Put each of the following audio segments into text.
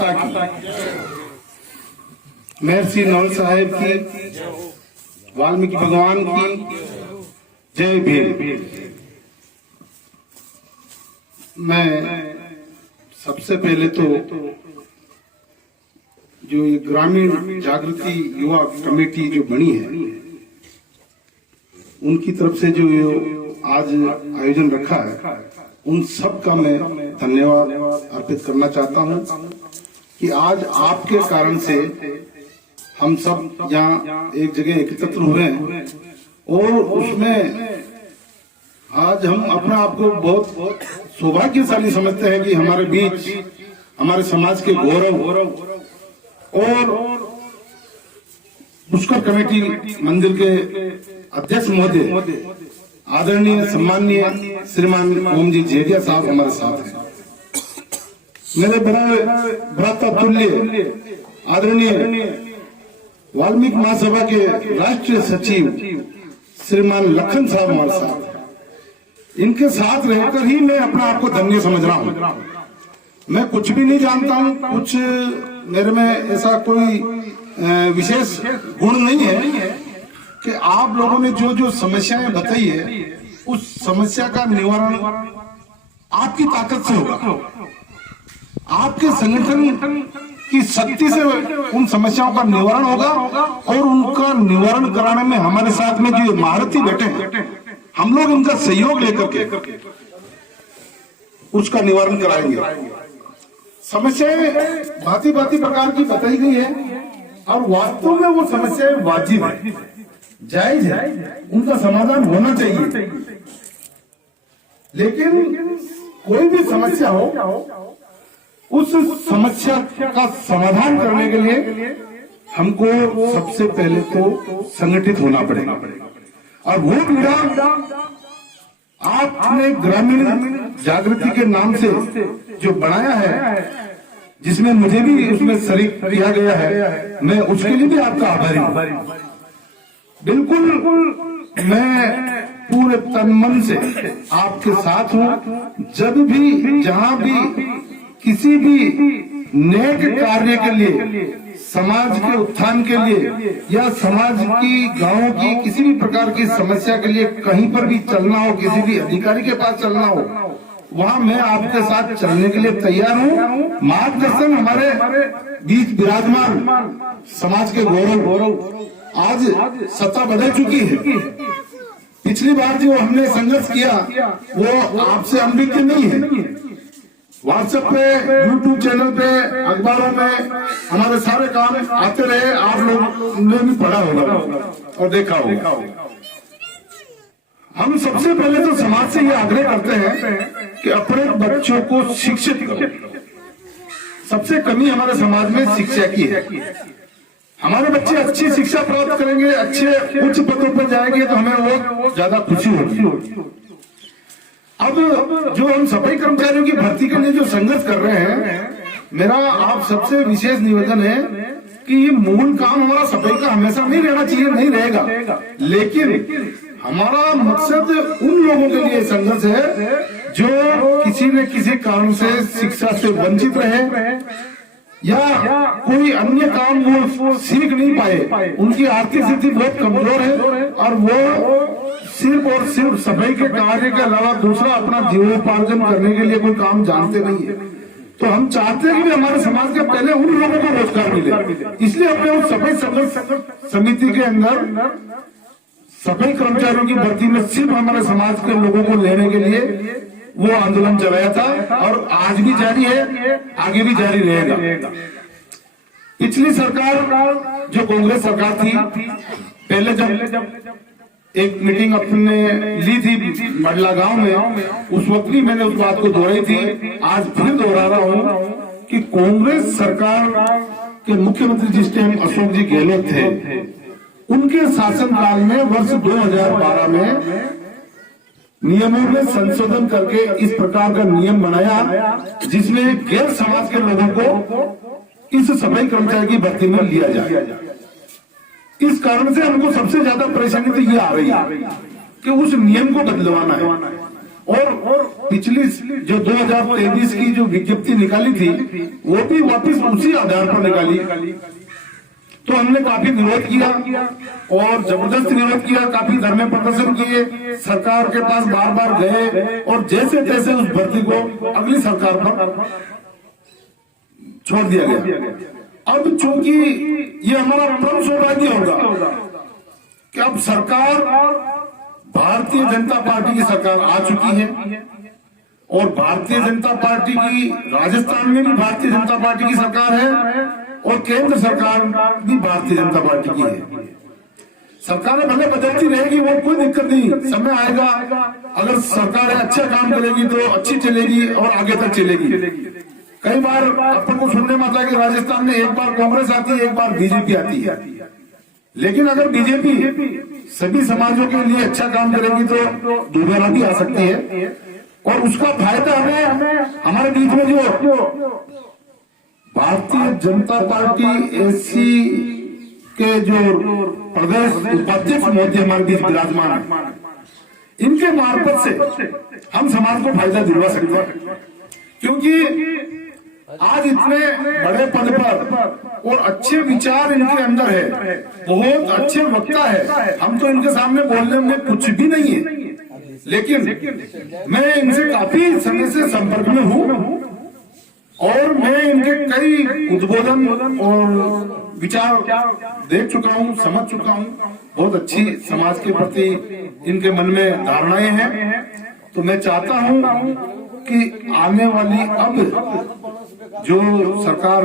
माता की, महर्षि नवल साहेब की, वाल्मीकि भगवान की जय भीम। मैं सबसे पहले तो जो ये ग्रामीण जागृति युवा कमेटी जो बनी है, उनकी तरफ से जो आज आयोजन रखा है, उन सब का मैं धन्यवाद अर्पित करना चाहता हूं कि आज आपके कारण से हम सब यहाँ एक जगह एकत्रित हुए हैं और उसमें आज हम अपने आप को बहुत सौभाग्यशाली समझते हैं कि हमारे बीच हमारे समाज के गौरव और पुष्कर कमेटी मंदिर के अध्यक्ष महोदय आदरणीय सम्माननीय श्रीमान ओम जी जेडिया साहब हमारे साथ हैं। मेरे भ्राता तुल्य आदरणीय वाल्मीकि महासभा के राष्ट्रीय सचिव श्रीमान लखन साहब हमारे साथ हैं। इनके साथ रहकर ही मैं अपना आपको धन्य समझ रहा हूँ। मैं कुछ भी नहीं जानता हूँ, कुछ मेरे में ऐसा कोई विशेष गुण नहीं है कि आप लोगों ने जो जो समस्याएं बताई है, उस समस्या का निवारण आपकी ताकत से होगा, आपके संगठन की शक्ति से उन समस्याओं का निवारण होगा और उनका निवारण कराने में हमारे साथ में जो महारथी बैठे हैं, हम लोग उनका सहयोग लेकर के उसका निवारण कराएंगे। समस्याएं भांति भांति प्रकार की बताई गई है और वास्तव में वो समस्याएं वाजिब है, जायज है, उनका समाधान होना चाहिए। लेकिन कोई भी समस्या हो, उस समस्या का समाधान करने के लिए हमको सबसे पहले तो संगठित होना पड़ेगा और वो पीड़ा आपने ग्रामीण जागृति के नाम से जो बनाया है, जिसमें मुझे भी उसमें शरीक किया गया है, मैं उसके लिए भी आपका आभारी हूँ। बिल्कुल मैं पूरे तन मन से आपके साथ हूँ। जब भी जहाँ भी किसी भी नेक कार्य के लिए, समाज के उत्थान के लिए या समाज की गांव की किसी भी प्रकार की समस्या के लिए कहीं पर भी चलना हो, किसी भी अधिकारी के पास चलना हो, वहाँ मैं आपके साथ चलने के लिए तैयार हूँ। मार्गदर्शन हमारे बीच विराजमान समाज के गौरव आज सत्ता बदल चुकी है। पिछली बार जो हमने संघर्ष किया वो आपसे अनभिज्ञ नहीं है। व्हाट्सएप पे, यूट्यूब चैनल पे, अखबारों में हमारे सारे काम आते रहे, आप लोग ने भी पढ़ा होगा और देखा होगा। हम सबसे पहले तो समाज से ये आग्रह करते हैं कि अपने बच्चों को शिक्षित करो। सबसे कमी हमारे समाज में शिक्षा की है। हमारे बच्चे अच्छी शिक्षा प्राप्त करेंगे, अच्छे उच्च पदों पर जाएंगे तो हमें वो ज्यादा खुशी होगी। अब जो हम सफाई कर्मचारियों की भर्ती के लिए जो संघर्ष कर रहे हैं, मेरा आप सबसे विशेष निवेदन है कि ये मूल काम हमारा सफाई का हमेशा नहीं रहना चाहिए, नहीं रहेगा, लेकिन हमारा मकसद उन लोगों के लिए संघर्ष है जो किसी न किसी कारण से शिक्षा से वंचित रहे या कोई अन्य काम वो सीख नहीं पाए, उनकी आर्थिक स्थिति बहुत कमजोर है और वो सिर्फ और सिर्फ सफाई के कार्य के अलावा दूसरा अपना जीवनोपार्जन करने के लिए कोई काम जानते नहीं है। तो हम चाहते हैं कि हमारे समाज के पहले उन लोगों को रोजगार मिले, इसलिए हमने उस सफाई संघर्ष समिति के अंदर सफाई कर्मचारियों की भर्ती में सिर्फ हमारे समाज के लोगों को लेने के लिए वो आंदोलन चलाया था और आज भी जारी है, आगे भी जारी रहेगा। पिछली सरकार जो कांग्रेस सरकार थी, पहले जब एक मीटिंग अपने ली थी मडला गांव में, उस वक्त भी मैंने उस बात को दोहराई थी, आज फिर दोहरा रहा हूं कि कांग्रेस सरकार के मुख्यमंत्री जिस टाइम अशोक जी गहलोत थे, उनके शासनकाल में वर्ष 2012 में नियमों में संशोधन करके इस प्रकार का नियम बनाया जिसमें गैर समाज के लोगों को इस सफाई कर्मचारी की भर्ती में लिया जाए। इस कारण से हमको सबसे ज्यादा परेशानी तो ये आ रही है कि उस नियम को बदलवाना है और पिछली जो 2023 की जो विज्ञप्ति निकाली थी वो भी वापस उसी आधार पर निकाली। तो हमने काफी विरोध किया और जबरदस्त विरोध किया, काफी धरने प्रदर्शन किए, सरकार के पास बार बार गए और जैसे तैसे उस भर्ती को अगली सरकार पर छोड़ दिया गया। अब चूंकि ये हमारा परम सौभाग्य होगा कि अब सरकार भारतीय जनता पार्टी की सरकार आ चुकी है और भारतीय जनता पार्टी की राजस्थान में भी भारतीय जनता पार्टी की सरकार है और केंद्र सरकार भी भारतीय जनता पार्टी की है। सरकारें भले बदलती रहेगी, वो कोई दिक्कत नहीं, समय आएगा अगर सरकार अच्छा काम करेगी तो अच्छी चलेगी और आगे तक चलेगी। कई बार अपन को सुनने में आता है कि राजस्थान में एक बार कांग्रेस आती है, एक बार बीजेपी आती है, लेकिन अगर बीजेपी सभी समाजों के लिए अच्छा काम करेगी तो दोबारा भी आ सकती है और उसका फायदा हमें हमारे बीच में जो भारतीय जनता पार्टी एससी के जो प्रदेश उपाध्यक्ष मोदी हमारे बीच विराजमान है, इनके मार्फत से हम समाज को फायदा दिलवा सकते हैं। क्योंकि आज इतने बड़े पद पर और अच्छे विचार इनके अंदर है, बहुत अच्छे वक्ता है, हम तो इनके सामने बोलने में कुछ भी नहीं है, लेकिन मैं इनसे काफी समय से संपर्क में हूँ और मैं इनके कई उद्बोधन और विचार देख चुका हूँ, समझ चुका हूँ। बहुत अच्छी समाज के प्रति इनके मन में धारणाएं हैं। तो मैं चाहता हूँ कि आने वाली अब जो सरकार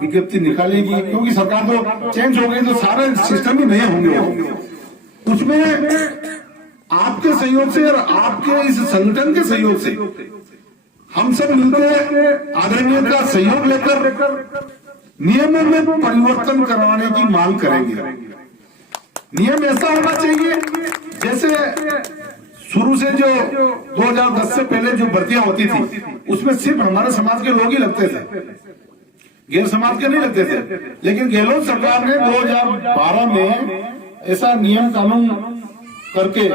विज्ञप्ति निकालेगी, क्योंकि सरकार तो चेंज हो गई तो सारे सिस्टम ही नए होंगे, उसमें आपके सहयोग से और आपके इस संगठन के सहयोग से हम सब मिलकर आदरणीय का सहयोग लेकर नियमों में परिवर्तन करवाने की मांग करेंगे। नियम ऐसा होना चाहिए जैसे शुरू से जो 2010 से पहले जो भर्तियां होती थी उसमें सिर्फ हमारे समाज के लोग ही लगते थे, गैर समाज के नहीं लगते थे। लेकिन गहलोत सरकार ने 2012 में ऐसा नियम कानून करके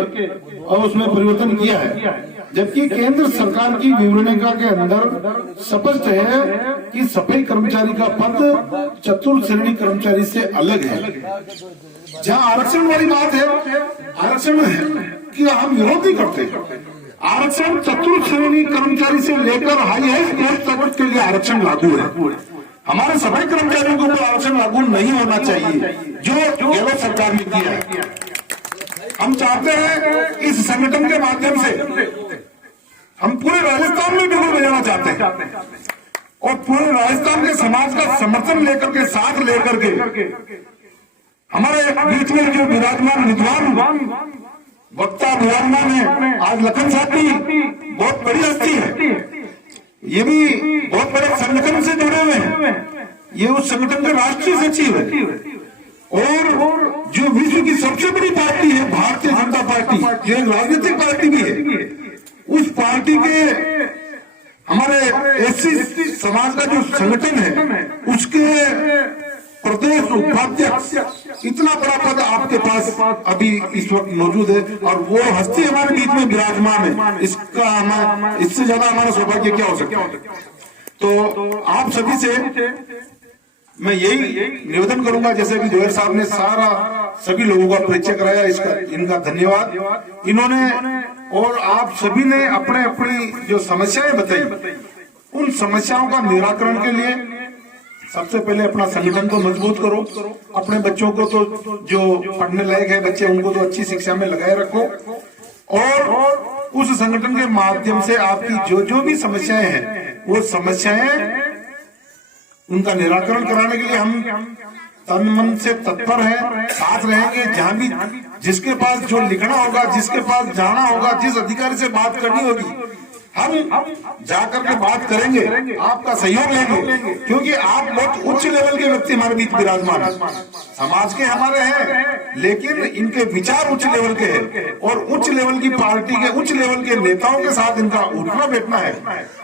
और उसमें परिवर्तन किया है, जबकि केंद्र सरकार की विवरणिका के अंदर स्पष्ट है कि सफाई कर्मचारी का पद चतुर्थ श्रेणी कर्मचारी से अलग है। जहाँ आरक्षण वाली बात है, आरक्षण की हम विरोध नहीं करते, आरक्षण चतुर्थ श्रेणी कर्मचारी से लेकर हाईएस्ट पोस्ट तक के लिए आरक्षण लागू है। हमारे सफाई कर्मचारियों के ऊपर आरक्षण लागू नहीं होना चाहिए जो गहलोत सरकार ने किया है। हम चाहते हैं इस संगठन के माध्यम से हम पूरे राजस्थान में बिल्कुल ले जाना चाहते हैं और पूरे राजस्थान के समाज का समर्थन लेकर के साथ लेकर के हमारे बीच में जो विराजमान विद्वान वक्ता विराजमान है, आज लखन साहब भी बहुत बड़ी हस्ती है, ये भी बहुत बड़े संगठन से जुड़े हुए हैं, ये उस संगठन के राष्ट्रीय सचिव है और जो विश्व की सबसे बड़ी पार्टी है भारतीय जनता पार्टी, ये राजनीतिक पार्टी भी है, उस पार्टी के हमारे एससी समाज का जो संगठन है उसके प्रदेश उपाध्यक्ष, इतना बड़ा पद आपके पास अभी इस वक्त मौजूद है और वो हस्ती हमारे बीच में विराजमान है, इसका हमारा इससे ज्यादा हमारा सौभाग्य क्या हो सकता है। तो आप सभी से मैं यही निवेदन करूंगा, जैसे कि जोहर साहब ने सारा सभी लोगों का परिचय कराया, इसका इनका धन्यवाद इन्होंने, और आप सभी ने अपने अपनी जो समस्याएं बताई, उन समस्याओं का निराकरण के लिए सबसे पहले अपना संगठन को मजबूत करो, अपने बच्चों को तो जो पढ़ने लायक है बच्चे उनको तो अच्छी शिक्षा में लगाए रखो और उस संगठन के माध्यम से आपकी जो भी समस्याएं हैं वो समस्याएं उनका निराकरण कराने के लिए हम तन मन से तत्पर हैं, साथ रहेंगे। जहां भी जिसके पास जो लिखना होगा, जिसके पास जाना होगा, जिस अधिकारी से बात करनी होगी, हम जाकर के बात करेंगे, आपका सहयोग लेंगे, क्योंकि आप बहुत उच्च लेवल के व्यक्ति हमारे बीच विराजमान है, समाज के हमारे हैं, लेकिन इनके विचार उच्च लेवल के हैं और उच्च लेवल की पार्टी के उच्च लेवल के नेताओं के साथ इनका उठना बैठना है।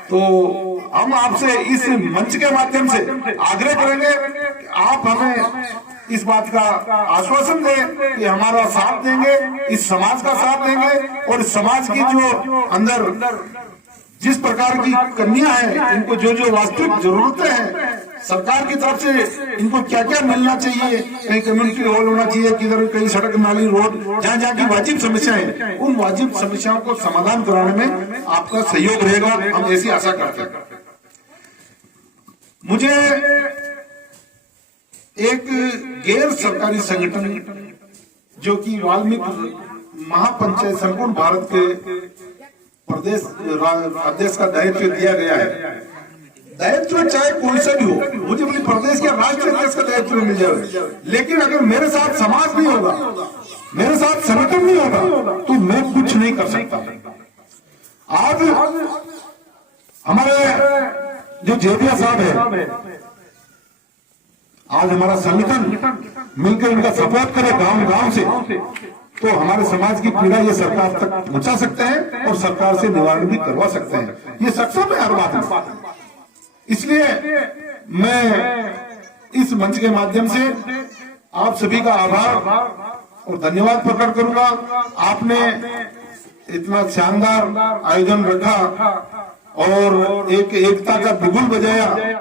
तो हम आपसे इस मंच के माध्यम से आग्रह करेंगे, आप हमें इस बात का आश्वासन दें कि हमारा साथ देंगे, इस समाज का साथ देंगे और इस समाज की जो अंदर जिस प्रकार की कमियां हैं, इनको जो जो वास्तविक जरूरतें हैं सरकार की तरफ से, इनको क्या क्या मिलना चाहिए, कहीं कम्युनिटी हॉल होना चाहिए, किधर कहीं सड़क नाली रोड, जहाँ जहाँ की वाजिब समस्याएं हैं, उन वाजिब समस्याओं को समाधान कराने में आपका सहयोग रहेगा, हम ऐसी आशा करते हैं। मुझे एक गैर सरकारी संगठन जो कि वाल्मीकि महापंचायत संपूर्ण भारत के प्रदेश अध्यक्ष का दायित्व दिया गया है। दायित्व चाहे कोई सा भी हो, मुझे अपने प्रदेश के राष्ट्रीय अध्यक्ष का दायित्व मिल जाए, लेकिन अगर मेरे साथ समाज नहीं होगा, मेरे साथ संगठन नहीं होगा, तो मैं कुछ नहीं कर सकता। आज हमारे जो जेबिया साहब है, आज हमारा संगठन मिलकर इनका सपोर्ट करे गांव गांव से, तो हमारे समाज की पीड़ा ये सरकार तक पहुंचा सकते हैं और सरकार से निवारण भी करवा सकते हैं। ये सक्षम है हर बात में। इसलिए मैं इस मंच के माध्यम से आप सभी का आभार और धन्यवाद प्रकट करूंगा। आपने इतना शानदार आयोजन रखा और एक एकता का बिगुल बजाया।